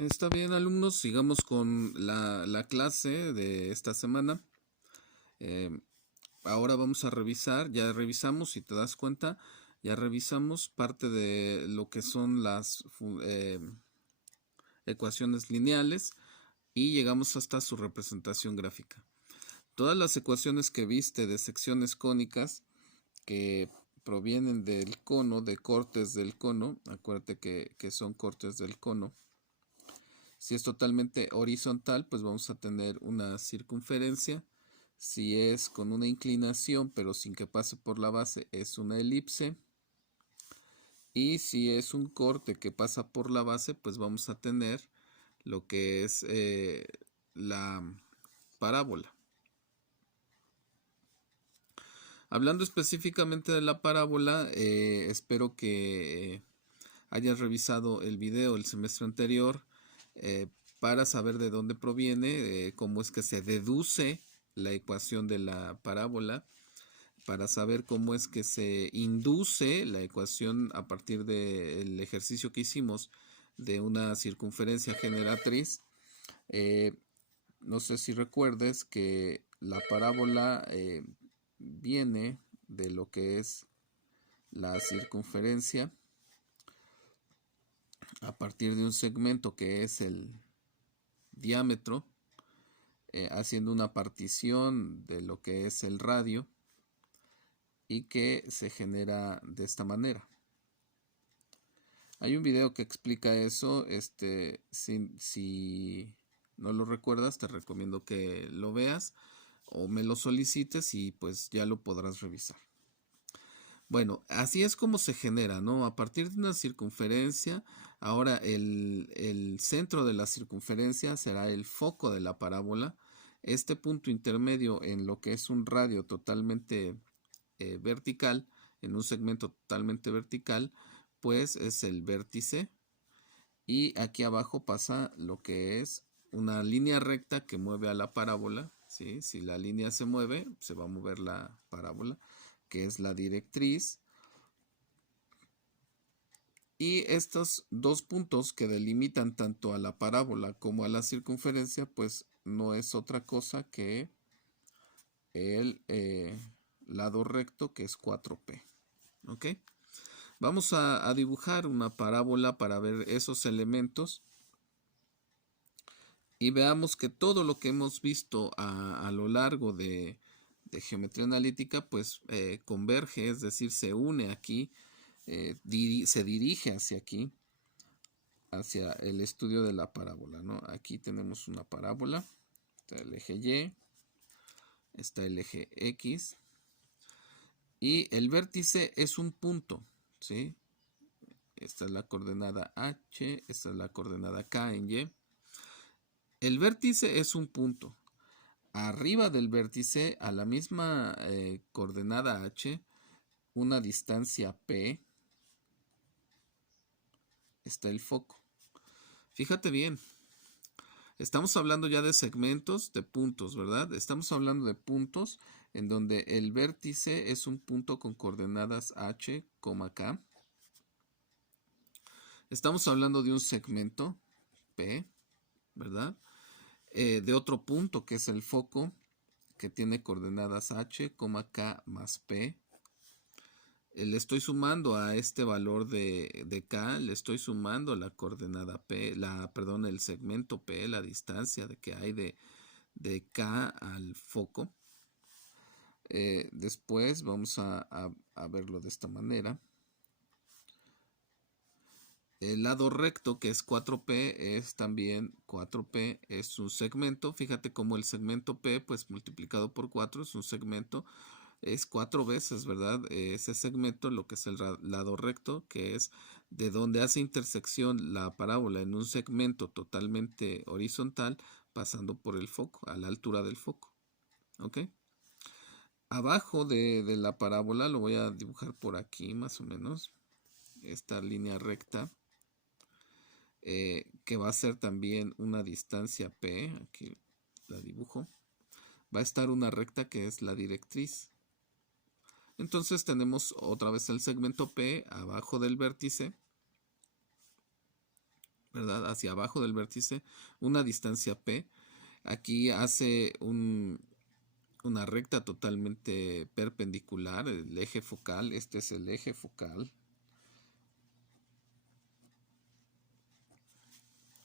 Está bien, alumnos, sigamos con la clase de esta semana. Eh, Ahora vamos a revisar, ya revisamos, si te das cuenta, ya revisamos parte de lo que son las ecuaciones lineales y llegamos hasta su representación gráfica. Todas las ecuaciones que viste de secciones cónicas que provienen del cono, de cortes del cono, acuérdate que son cortes del cono. Si es totalmente horizontal, pues vamos a tener una circunferencia. Si es con una inclinación, pero sin que pase por la base, es una elipse. Y si es un corte que pasa por la base, pues vamos a tener lo que es la parábola. Hablando específicamente de la parábola, espero que hayas revisado el video el semestre anterior eh, para saber de dónde proviene, cómo es que se deduce la ecuación de la parábola, para saber cómo es que se induce la ecuación a partir del ejercicio que hicimos de una circunferencia generatriz. Eh, no sé si recuerdes que la parábola viene de lo que es la circunferencia a partir de un segmento que es el diámetro, haciendo una partición de lo que es el radio y que se genera de esta manera. Hay un video que explica eso, si no lo recuerdas, te recomiendo que lo veas o me lo solicites y pues ya lo podrás revisar. Bueno, así es como se genera, ¿no? A partir de una circunferencia, ahora el centro de la circunferencia será el foco de la parábola. Este punto intermedio en lo que es un radio totalmente vertical, en un segmento totalmente vertical, pues es el vértice. Y aquí abajo pasa lo que es una línea recta que mueve a la parábola, ¿sí? Si la línea se mueve, se va a mover la parábola, que es la directriz. Y estos dos puntos que delimitan tanto a la parábola como a la circunferencia, pues no es otra cosa que el lado recto, que es 4P. ¿Ok? Vamos a dibujar una parábola para ver esos elementos y veamos que todo lo que hemos visto a lo largo de geometría analítica pues converge, es decir, se une aquí, se dirige hacia aquí, hacia el estudio de la parábola, ¿no? Aquí tenemos una parábola, está el eje Y, está el eje X y el vértice es un punto, ¿sí? Esta es la coordenada H, esta es la coordenada K en Y. El vértice es un punto. Arriba del vértice, a la misma coordenada H, una distancia P, está el foco. Fíjate bien, estamos hablando ya de segmentos, de puntos, ¿verdad? Estamos hablando de puntos en donde el vértice es un punto con coordenadas H, K. Estamos hablando de un segmento P, ¿verdad? De otro punto que es el foco, que tiene coordenadas H, K más P. Le estoy sumando a este valor de K, le estoy sumando la coordenada P, perdón, el segmento P, la distancia que hay de K al foco. Después vamos a verlo de esta manera. El lado recto, que es 4P, es también 4P, es un segmento. Fíjate cómo el segmento P, pues multiplicado por 4 es un segmento. Es 4 veces, ¿verdad? Ese segmento, lo que es el lado recto, que es de donde hace intersección la parábola en un segmento totalmente horizontal, pasando por el foco, a la altura del foco. ¿Ok? Abajo de la parábola, lo voy a dibujar por aquí más o menos, esta línea recta, que va a ser también una distancia P, aquí la dibujo, va a estar una recta que es la directriz. Entonces tenemos otra vez el segmento P abajo del vértice ¿verdad? Hacia abajo del vértice, una distancia P. Aquí hace una recta totalmente perpendicular, el eje focal, este es el eje focal.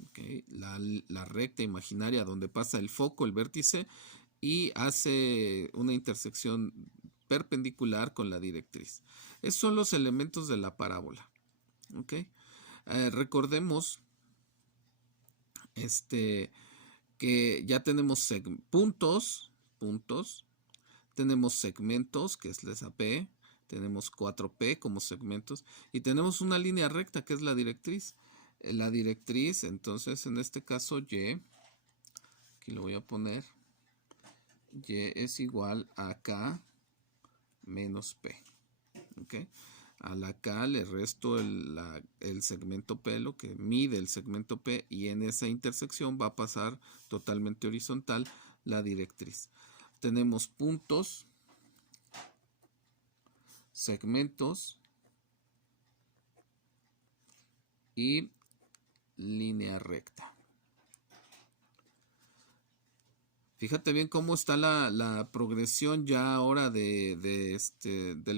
Okay. La recta imaginaria donde pasa el foco, el vértice, y hace una intersección perpendicular con la directriz. Esos son los elementos de la parábola. Okay. Recordemos que ya tenemos puntos, tenemos segmentos, que es la P, tenemos 4P como segmentos, y tenemos una línea recta, que es la directriz. La directriz, entonces, en este caso, Y, aquí lo voy a poner, Y es igual a K menos P. ¿Okay? A la K le resto el segmento P, lo que mide el segmento P, y en esa intersección va a pasar totalmente horizontal la directriz. Tenemos puntos, segmentos y línea recta. Fíjate bien cómo está la progresión ya ahora del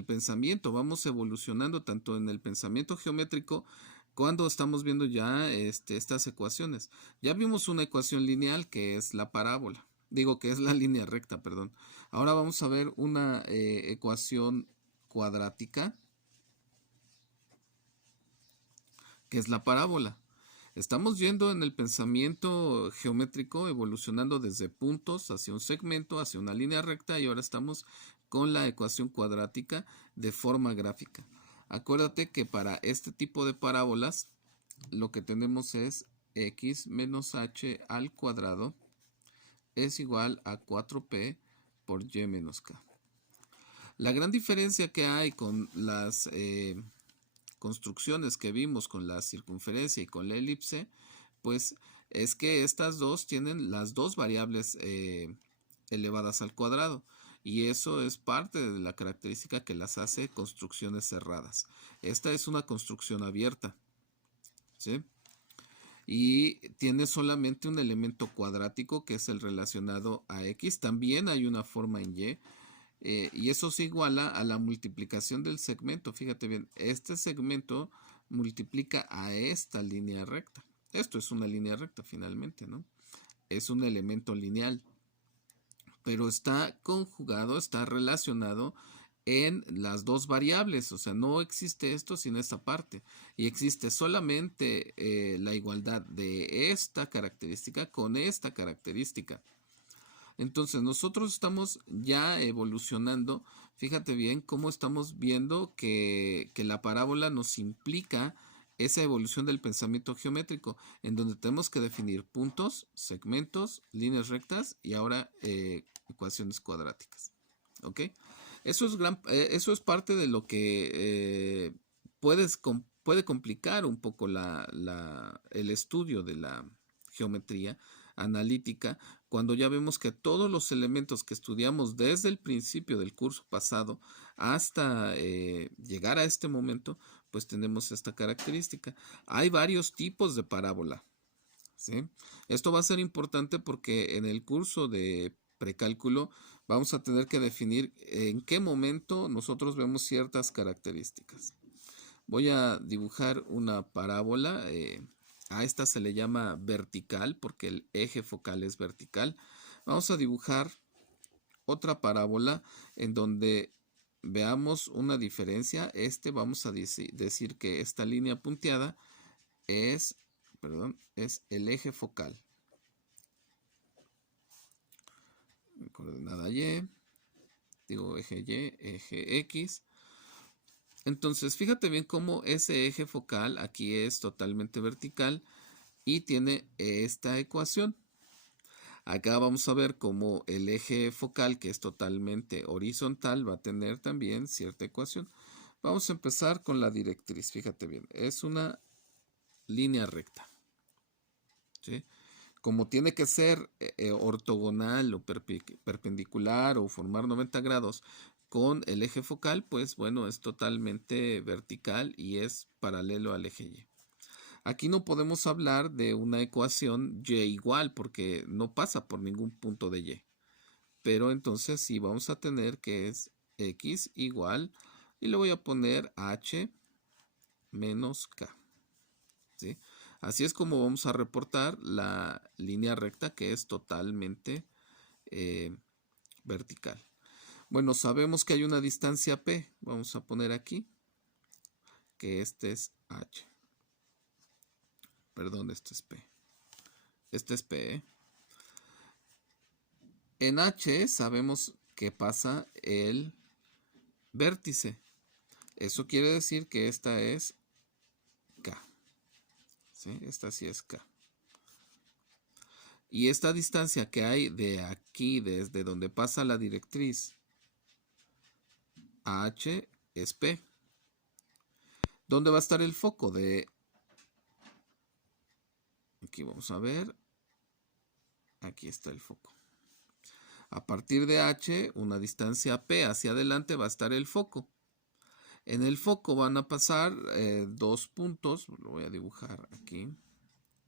pensamiento. Vamos evolucionando tanto en el pensamiento geométrico cuando estamos viendo ya estas ecuaciones. Ya vimos una ecuación lineal que es la parábola. Digo que es la línea recta, perdón. Ahora vamos a ver una ecuación cuadrática que es la parábola. Estamos yendo en el pensamiento geométrico, evolucionando desde puntos hacia un segmento, hacia una línea recta, y ahora estamos con la ecuación cuadrática de forma gráfica. Acuérdate que para este tipo de parábolas lo que tenemos es x menos h al cuadrado es igual a 4p por y menos k. La gran diferencia que hay con las construcciones que vimos con la circunferencia y con la elipse, pues es que estas dos tienen las dos variables elevadas al cuadrado, y eso es parte de la característica que las hace construcciones cerradas. Esta es una construcción abierta, ¿sí? Y tiene solamente un elemento cuadrático que es el relacionado a x. También hay una forma en y. Y eso se iguala a la multiplicación del segmento. Fíjate bien, este segmento multiplica a esta línea recta. Esto es una línea recta finalmente, ¿no? Es un elemento lineal, pero está conjugado, está relacionado en las dos variables. O sea, no existe esto sin esta parte. Y existe solamente la igualdad de esta característica con esta característica. Entonces nosotros estamos ya evolucionando. Fíjate bien cómo estamos viendo que la parábola nos implica esa evolución del pensamiento geométrico, en donde tenemos que definir puntos, segmentos, líneas rectas y ahora ecuaciones cuadráticas. ¿Ok? Eso es parte de lo que puede complicar un poco el estudio de la geometría analítica, cuando ya vemos que todos los elementos que estudiamos desde el principio del curso pasado hasta llegar a este momento, pues tenemos esta característica. Hay varios tipos de parábola, ¿sí? Esto va a ser importante porque en el curso de precálculo vamos a tener que definir en qué momento nosotros vemos ciertas características. Voy a dibujar una parábola. A esta se le llama vertical porque el eje focal es vertical. Vamos a dibujar otra parábola en donde veamos una diferencia. Vamos a decir que esta línea punteada es el eje focal. Coordenada Y, digo eje Y, eje X. Entonces, fíjate bien cómo ese eje focal aquí es totalmente vertical y tiene esta ecuación. Acá vamos a ver cómo el eje focal, que es totalmente horizontal, va a tener también cierta ecuación. Vamos a empezar con la directriz. Fíjate bien, es una línea recta, ¿sí? Como tiene que ser ortogonal o perpendicular o formar 90 grados con el eje focal, pues bueno, es totalmente vertical y es paralelo al eje Y. Aquí no podemos hablar de una ecuación y igual porque no pasa por ningún punto de y. Pero entonces sí vamos a tener que es x igual, y le voy a poner h menos k. ¿Sí? Así es como vamos a reportar la línea recta que es totalmente vertical. Bueno, sabemos que hay una distancia P. Vamos a poner aquí que este es H. Perdón, este es P. Este es P. En H sabemos que pasa el vértice. Eso quiere decir que esta es K. ¿Sí? Esta sí es K. Y esta distancia que hay de aquí, desde donde pasa la directriz a H, es P. ¿Dónde va a estar el foco? Aquí vamos a ver. Aquí está el foco. A partir de H, una distancia P hacia adelante va a estar el foco. En el foco van a pasar dos puntos. Lo voy a dibujar aquí.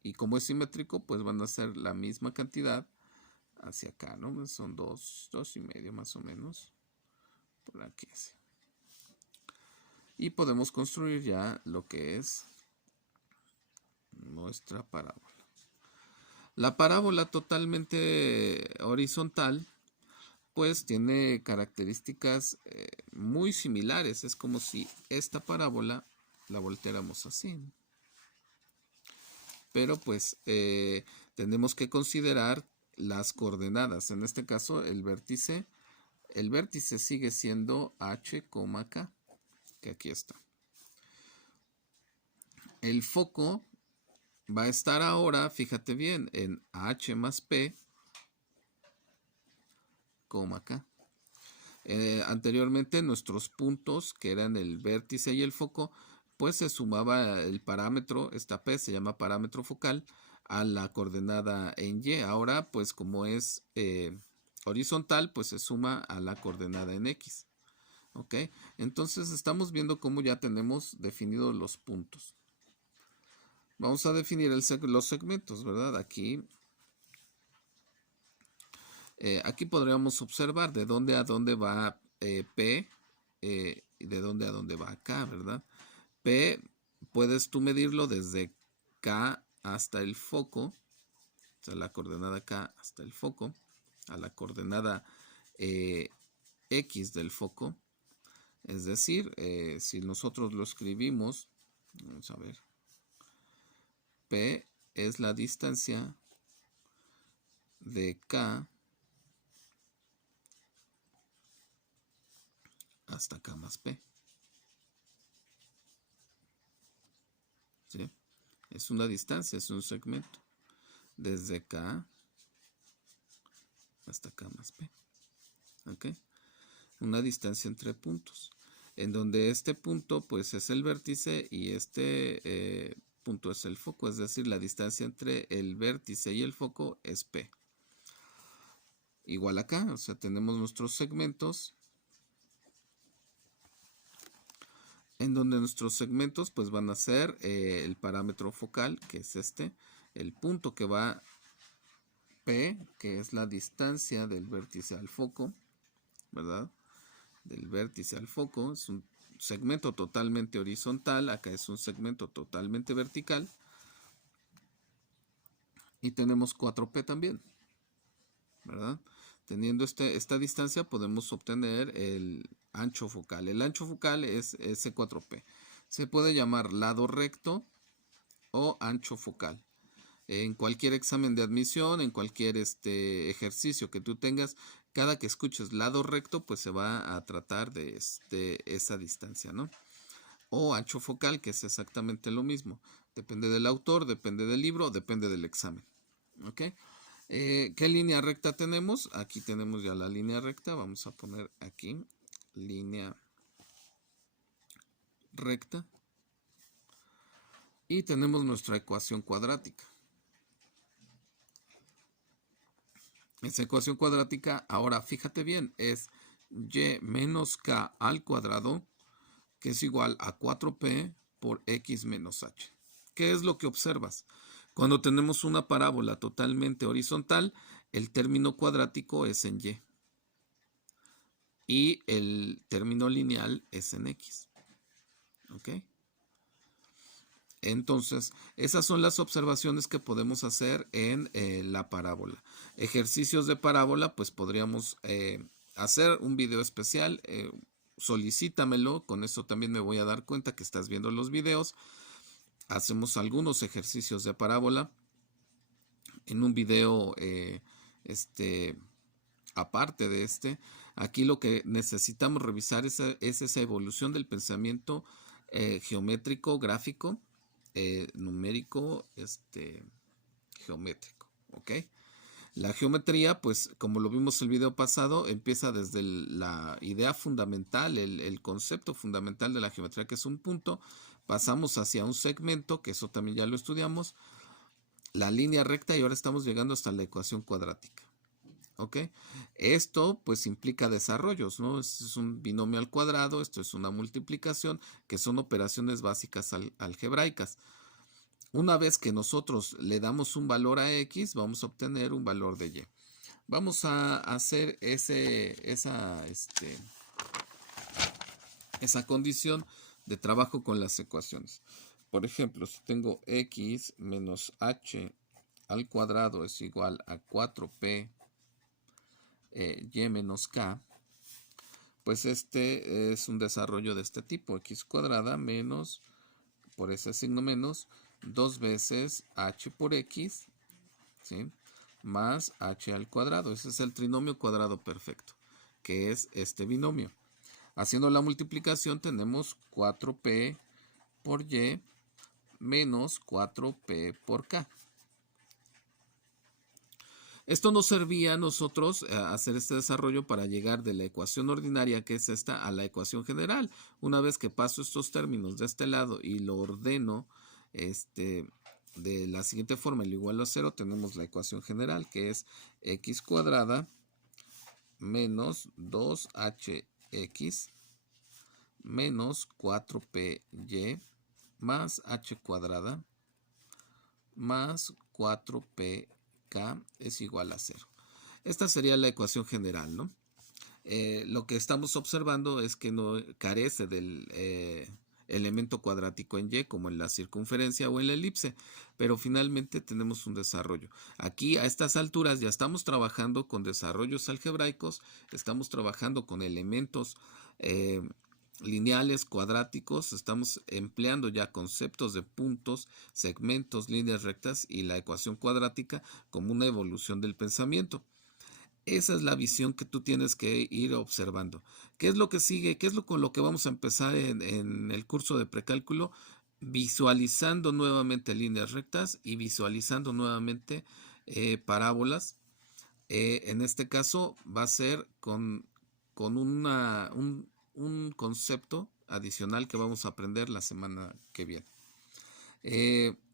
Y como es simétrico, pues van a ser la misma cantidad hacia acá, ¿no? Son dos y medio más o menos. Por aquí así. Y podemos construir ya lo que es nuestra parábola. La parábola totalmente horizontal pues tiene características muy similares. Es como si esta parábola la volteáramos así. Pero pues tenemos que considerar las coordenadas. En este caso el vértice sigue siendo h, k, que aquí está. El foco va a estar ahora, fíjate bien, en h más p, k. Anteriormente nuestros puntos, que eran el vértice y el foco, pues se sumaba el parámetro, esta P se llama parámetro focal, a la coordenada en Y. Ahora, pues como es horizontal, pues se suma a la coordenada en X. ¿Ok? Entonces estamos viendo cómo ya tenemos definidos los puntos. Vamos a definir los segmentos, ¿verdad? Aquí podríamos observar de dónde a dónde va P y de dónde a dónde va K, ¿verdad? P puedes tú medirlo desde K hasta el foco, o sea, la coordenada K hasta el foco, a la coordenada X del foco. Es decir, si nosotros lo escribimos, vamos a ver, P es la distancia de K hasta K más P. ¿Sí? Es una distancia, es un segmento. Desde K hasta K más P. ¿Ok? Una distancia entre puntos. En donde este punto pues es el vértice y este punto es el foco. Es decir, la distancia entre el vértice y el foco es P. Igual acá, o sea, tenemos nuestros segmentos. En donde nuestros segmentos pues van a ser el parámetro focal, que es este, el punto que va P, que es la distancia del vértice al foco, ¿verdad? Del vértice al foco, es un segmento totalmente horizontal, acá es un segmento totalmente vertical. Y tenemos 4P también, ¿verdad? Teniendo esta distancia podemos obtener el ancho focal. El ancho focal es ese 4P. Se puede llamar lado recto o ancho focal. En cualquier examen de admisión, en cualquier ejercicio que tú tengas, cada que escuches lado recto, pues se va a tratar de esa distancia, ¿no? O ancho focal, que es exactamente lo mismo. Depende del autor, depende del libro, depende del examen. ¿Ok? ¿Qué línea recta tenemos? Aquí tenemos ya la línea recta. Vamos a poner aquí línea recta. Y tenemos nuestra ecuación cuadrática. Esa ecuación cuadrática, ahora fíjate bien, es y menos k al cuadrado, que es igual a 4p por x menos h. ¿qué es lo que observas? Cuando tenemos una parábola totalmente horizontal, el término cuadrático es en y y el término lineal es en x. ¿Ok? Entonces, esas son las observaciones que podemos hacer en la parábola. Ejercicios de parábola, pues podríamos hacer un video especial. Solicítamelo, con esto también me voy a dar cuenta que estás viendo los videos. Hacemos algunos ejercicios de parábola en un video aparte de este. Aquí lo que necesitamos revisar es esa evolución del pensamiento geométrico, gráfico, numérico, geométrico, ¿ok? La geometría, pues como lo vimos en el video pasado, empieza desde la idea fundamental, el concepto fundamental de la geometría, que es un punto, pasamos hacia un segmento, que eso también ya lo estudiamos, la línea recta y ahora estamos llegando hasta la ecuación cuadrática. ¿Ok? Esto pues implica desarrollos, ¿no? Es un binomio al cuadrado, esto es una multiplicación, que son operaciones básicas algebraicas. Una vez que nosotros le damos un valor a x, vamos a obtener un valor de y. Vamos a hacer esa condición de trabajo con las ecuaciones. Por ejemplo, si tengo x menos h al cuadrado es igual a 4p y menos k, pues este es un desarrollo de este tipo, x cuadrada menos, por ese signo menos, 2 veces h por x, ¿sí? Más h al cuadrado. Ese es el trinomio cuadrado perfecto, que es este binomio. Haciendo la multiplicación tenemos 4p por y menos 4p por k. Esto nos servía a nosotros hacer este desarrollo para llegar de la ecuación ordinaria, que es esta, a la ecuación general. Una vez que paso estos términos de este lado y lo ordeno de la siguiente forma, el igual a 0, tenemos la ecuación general, que es x cuadrada menos 2hx menos 4py más h cuadrada más 4p k es igual a 0. Esta sería la ecuación general, ¿no? Lo que estamos observando es que no carece del elemento cuadrático en y, como en la circunferencia o en la elipse, pero finalmente tenemos un desarrollo. Aquí a estas alturas ya estamos trabajando con desarrollos algebraicos, estamos trabajando con elementos lineales, cuadráticos, estamos empleando ya conceptos de puntos, segmentos, líneas rectas y la ecuación cuadrática como una evolución del pensamiento. Esa es la visión que tú tienes que ir observando. ¿Qué es lo que sigue? ¿Qué es con lo que vamos a empezar en el curso de precálculo? Visualizando nuevamente líneas rectas y visualizando nuevamente parábolas. En este caso va a ser con un concepto adicional que vamos a aprender la semana que viene.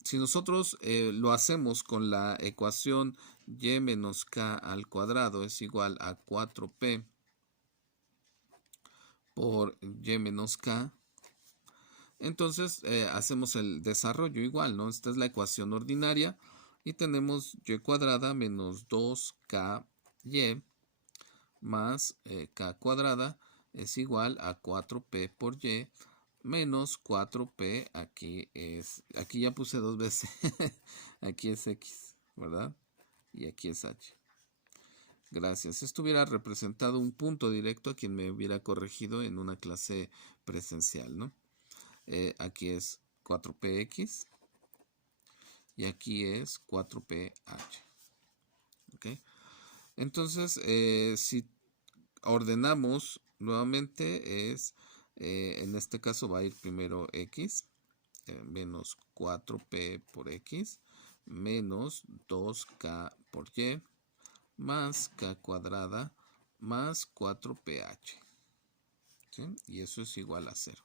Si nosotros lo hacemos con la ecuación y menos k al cuadrado es igual a 4p por y menos k, entonces hacemos el desarrollo igual, ¿no? Esta es la ecuación ordinaria y tenemos y cuadrada menos 2ky más k cuadrada es igual a 4p por y menos 4p, aquí ya puse 2 veces, aquí es x, ¿verdad? Y aquí es h. Gracias. Esto hubiera representado un punto directo a quien me hubiera corregido en una clase presencial, ¿no? Aquí es 4px y aquí es 4ph. ¿Ok? Entonces, si ordenamos nuevamente en este caso va a ir primero x menos 4p por x menos 2k por y más k cuadrada más 4ph, ¿sí? Y eso es igual a 0.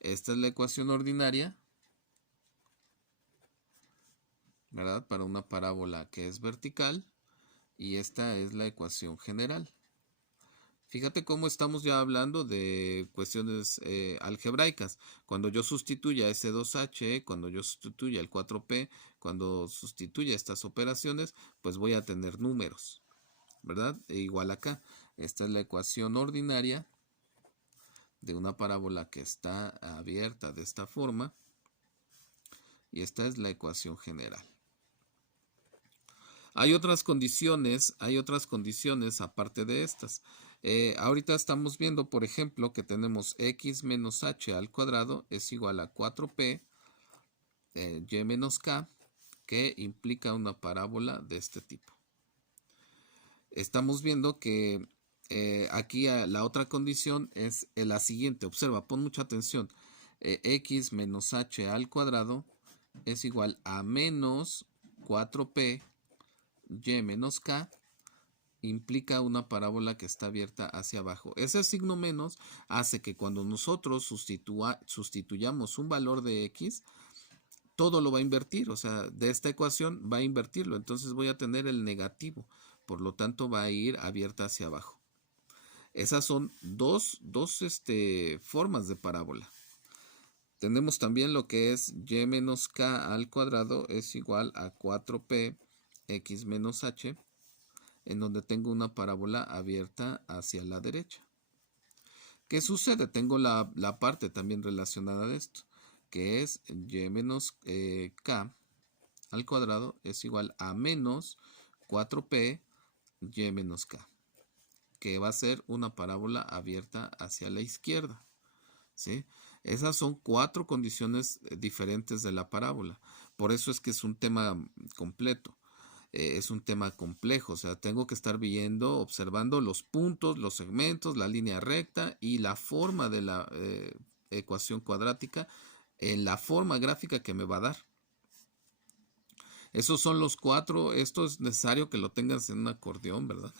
Esta es la ecuación ordinaria, ¿verdad? Para una parábola que es vertical y esta es la ecuación general. Fíjate cómo estamos ya hablando de cuestiones algebraicas. Cuando yo sustituya ese 2H, cuando yo sustituya el 4P, cuando sustituya estas operaciones, pues voy a tener números, ¿verdad? E igual acá. Esta es la ecuación ordinaria de una parábola que está abierta de esta forma. Y esta es la ecuación general. Hay otras condiciones aparte de estas. Ahorita estamos viendo, por ejemplo, que tenemos x menos h al cuadrado es igual a 4p y menos k, que implica una parábola de este tipo. Estamos viendo que aquí la otra condición es la siguiente. Observa, pon mucha atención. X menos h al cuadrado es igual a menos 4p y menos k, implica una parábola que está abierta hacia abajo. Ese signo menos hace que cuando nosotros sustituyamos un valor de x, todo lo va a invertir, o sea, de esta ecuación va a invertirlo, entonces voy a tener el negativo, por lo tanto va a ir abierta hacia abajo. Esas son dos formas de parábola. Tenemos también lo que es y menos k al cuadrado es igual a 4p x menos h, en donde tengo una parábola abierta hacia la derecha. ¿Qué sucede? Tengo la parte también relacionada de esto, que es y menos k al cuadrado es igual a menos 4p y menos k, que va a ser una parábola abierta hacia la izquierda, ¿sí? Esas son 4 condiciones diferentes de la parábola. Por eso es que es un tema completo. Es un tema complejo, o sea, tengo que estar viendo, observando los puntos, los segmentos, la línea recta y la forma de la ecuación cuadrática en la forma gráfica que me va a dar. Esos son los 4, esto es necesario que lo tengas en un acordeón, ¿verdad?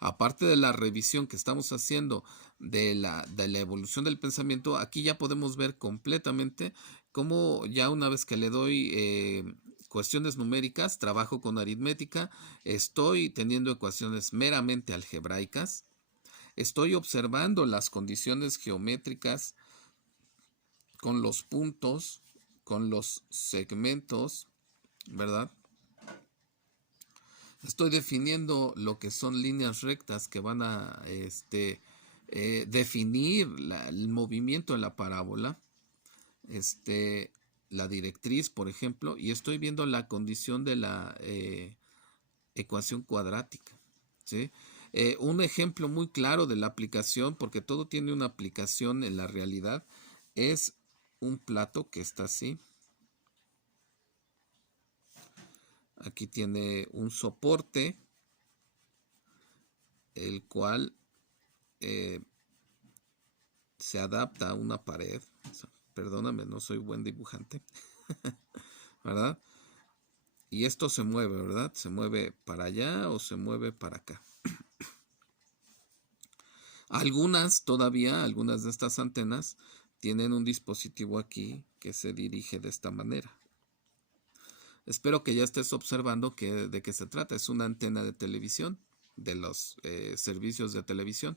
Aparte de la revisión que estamos haciendo de la evolución del pensamiento, aquí ya podemos ver completamente cómo ya una vez que le doy cuestiones numéricas, trabajo con aritmética, estoy teniendo ecuaciones meramente algebraicas, estoy observando las condiciones geométricas con los puntos, con los segmentos, ¿verdad? Estoy definiendo lo que son líneas rectas que van a definir el movimiento de la parábola, la directriz, por ejemplo, y estoy viendo la condición de la ecuación cuadrática, ¿sí? Un ejemplo muy claro de la aplicación, porque todo tiene una aplicación en la realidad, es un plato que está así. Aquí tiene un soporte, el cual se adapta a una pared. Perdóname, no soy buen dibujante, ¿verdad? Y esto se mueve, ¿verdad? Se mueve para allá o se mueve para acá. Algunas de estas antenas tienen un dispositivo aquí que se dirige de esta manera. Espero que ya estés observando de qué se trata. Es una antena de televisión, de los servicios de televisión.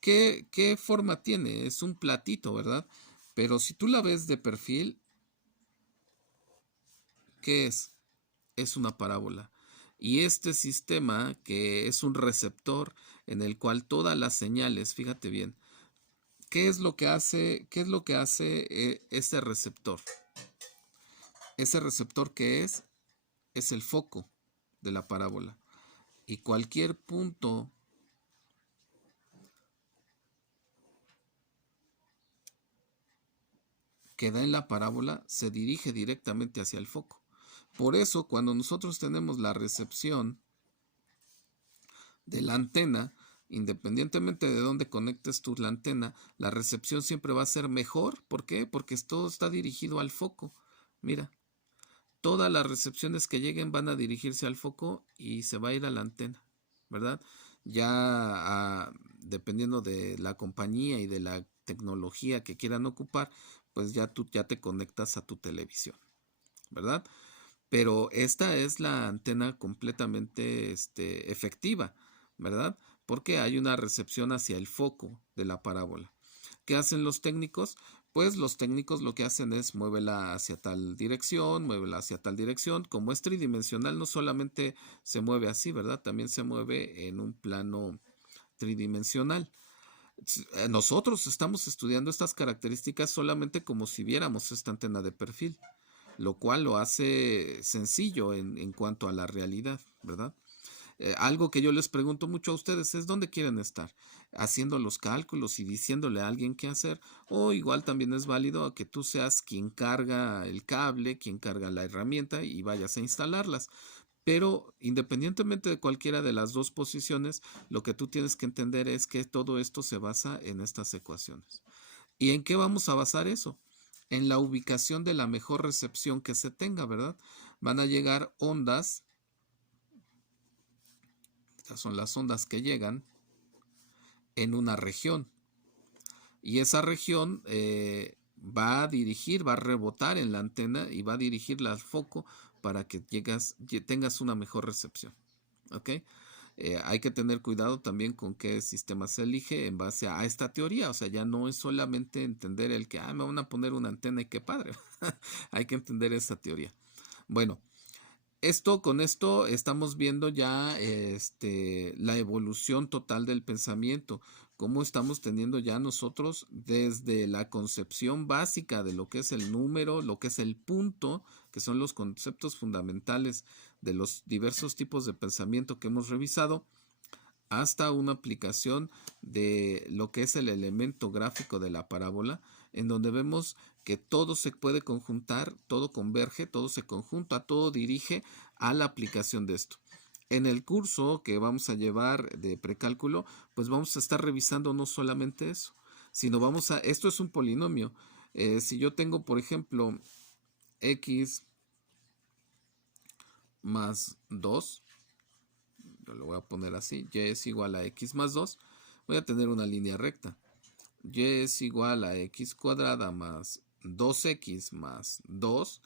¿Qué forma tiene? Es un platito, ¿verdad? Pero si tú la ves de perfil, ¿qué es? Es una parábola. Y este sistema, que es un receptor en el cual todas las señales, fíjate bien, ¿qué es lo que hace este receptor? Ese receptor que es el foco de la parábola. Y cualquier punto que da en la parábola se dirige directamente hacia el foco. Por eso, cuando nosotros tenemos la recepción de la antena, independientemente de dónde conectes tú la antena, la recepción siempre va a ser mejor. ¿Por qué? Porque todo está dirigido al foco. Mira, todas las recepciones que lleguen van a dirigirse al foco y se va a ir a la antena, ¿verdad? Ya dependiendo de la compañía y de la tecnología que quieran ocupar, pues ya tú ya te conectas a tu televisión, ¿verdad? Pero esta es la antena completamente efectiva, ¿verdad? porque hay una recepción hacia el foco de la parábola. ¿Qué hacen los técnicos? Pues los técnicos lo que hacen es muévela hacia tal dirección, muévela hacia tal dirección. Como es tridimensional, no solamente se mueve así, ¿verdad? También se mueve en un plano tridimensional. Nosotros estamos estudiando estas características solamente como si viéramos esta antena de perfil, lo cual lo hace sencillo en cuanto a la realidad, ¿verdad? Algo que yo les pregunto mucho a ustedes es dónde quieren estar, haciendo los cálculos y diciéndole a alguien qué hacer, o igual también es válido que tú seas quien carga el cable, quien carga la herramienta y vayas a instalarlas. Pero independientemente de cualquiera de las dos posiciones, lo que tú tienes que entender es que todo esto se basa en estas ecuaciones. ¿Y en qué vamos a basar eso? En la ubicación de la mejor recepción que se tenga, ¿verdad? Van a llegar ondas, estas son las ondas que llegan en una región. Y esa región va a dirigir, va a rebotar en la antena y va a dirigirla al foco para que tengas una mejor recepción. ¿Ok? Hay que tener cuidado también con qué sistema se elige en base a esta teoría. O sea, ya no es solamente entender el que, me van a poner una antena y qué padre. Hay que entender esa teoría. Bueno, con esto estamos viendo ya la evolución total del pensamiento, cómo estamos teniendo ya nosotros desde la concepción básica de lo que es el número, lo que es el punto, que son los conceptos fundamentales de los diversos tipos de pensamiento que hemos revisado, hasta una aplicación de lo que es el elemento gráfico de la parábola, en donde vemos que todo se puede conjuntar, todo converge, todo se conjunta, todo dirige a la aplicación de esto. En el curso que vamos a llevar de precálculo, pues vamos a estar revisando no solamente eso, sino esto es un polinomio. Si yo tengo, por ejemplo, x más 2, yo lo voy a poner así, y es igual a x más 2, voy a tener una línea recta. Y es igual a x cuadrada más 2x más 2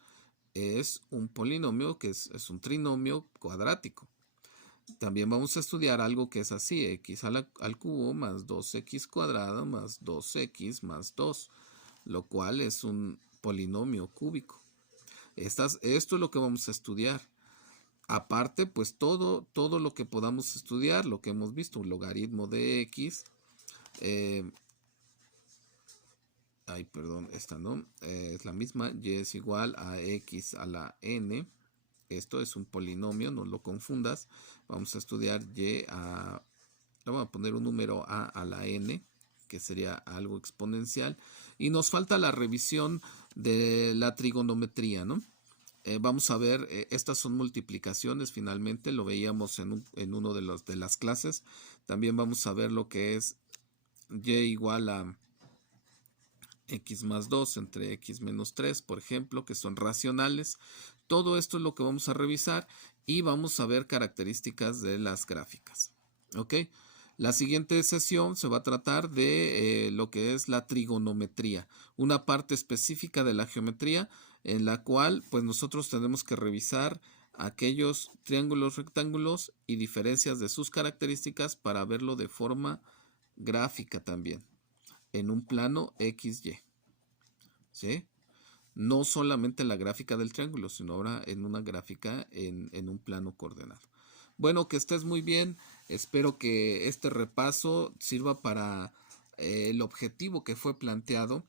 es un polinomio que es un trinomio cuadrático. También vamos a estudiar algo que es así, x al cubo más 2x cuadrada más 2x más 2, lo cual es un polinomio cúbico. Esto es lo que vamos a estudiar. Aparte, pues todo lo que podamos estudiar, lo que hemos visto, un logaritmo de x, esta no, es la misma, y es igual a x a la n. Esto es un polinomio, no lo confundas. Vamos a estudiar le vamos a poner un número a la n, que sería algo exponencial. Y nos falta la revisión de la trigonometría, ¿no? Vamos a ver, estas son multiplicaciones, finalmente lo veíamos en uno de las clases. También vamos a ver lo que es y igual a x más 2 entre x menos 3, por ejemplo, que son racionales. Todo esto es lo que vamos a revisar y vamos a ver características de las gráficas. ¿Ok? La siguiente sesión se va a tratar de lo que es la trigonometría, una parte específica de la geometría en la cual pues nosotros tenemos que revisar aquellos triángulos, rectángulos y diferencias de sus características para verlo de forma gráfica también, en un plano XY. ¿Sí? No solamente la gráfica del triángulo, sino ahora en una gráfica en un plano coordenado. Bueno, que estés muy bien. Espero que este repaso sirva para el objetivo que fue planteado,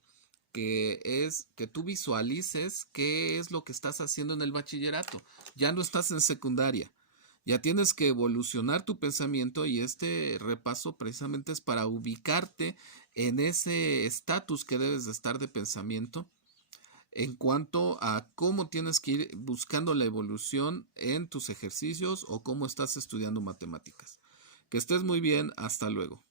que es que tú visualices qué es lo que estás haciendo en el bachillerato. Ya no estás en secundaria. Ya tienes que evolucionar tu pensamiento y este repaso precisamente es para ubicarte en ese estatus que debes de estar de pensamiento en cuanto a cómo tienes que ir buscando la evolución en tus ejercicios o cómo estás estudiando matemáticas. Que estés muy bien, hasta luego.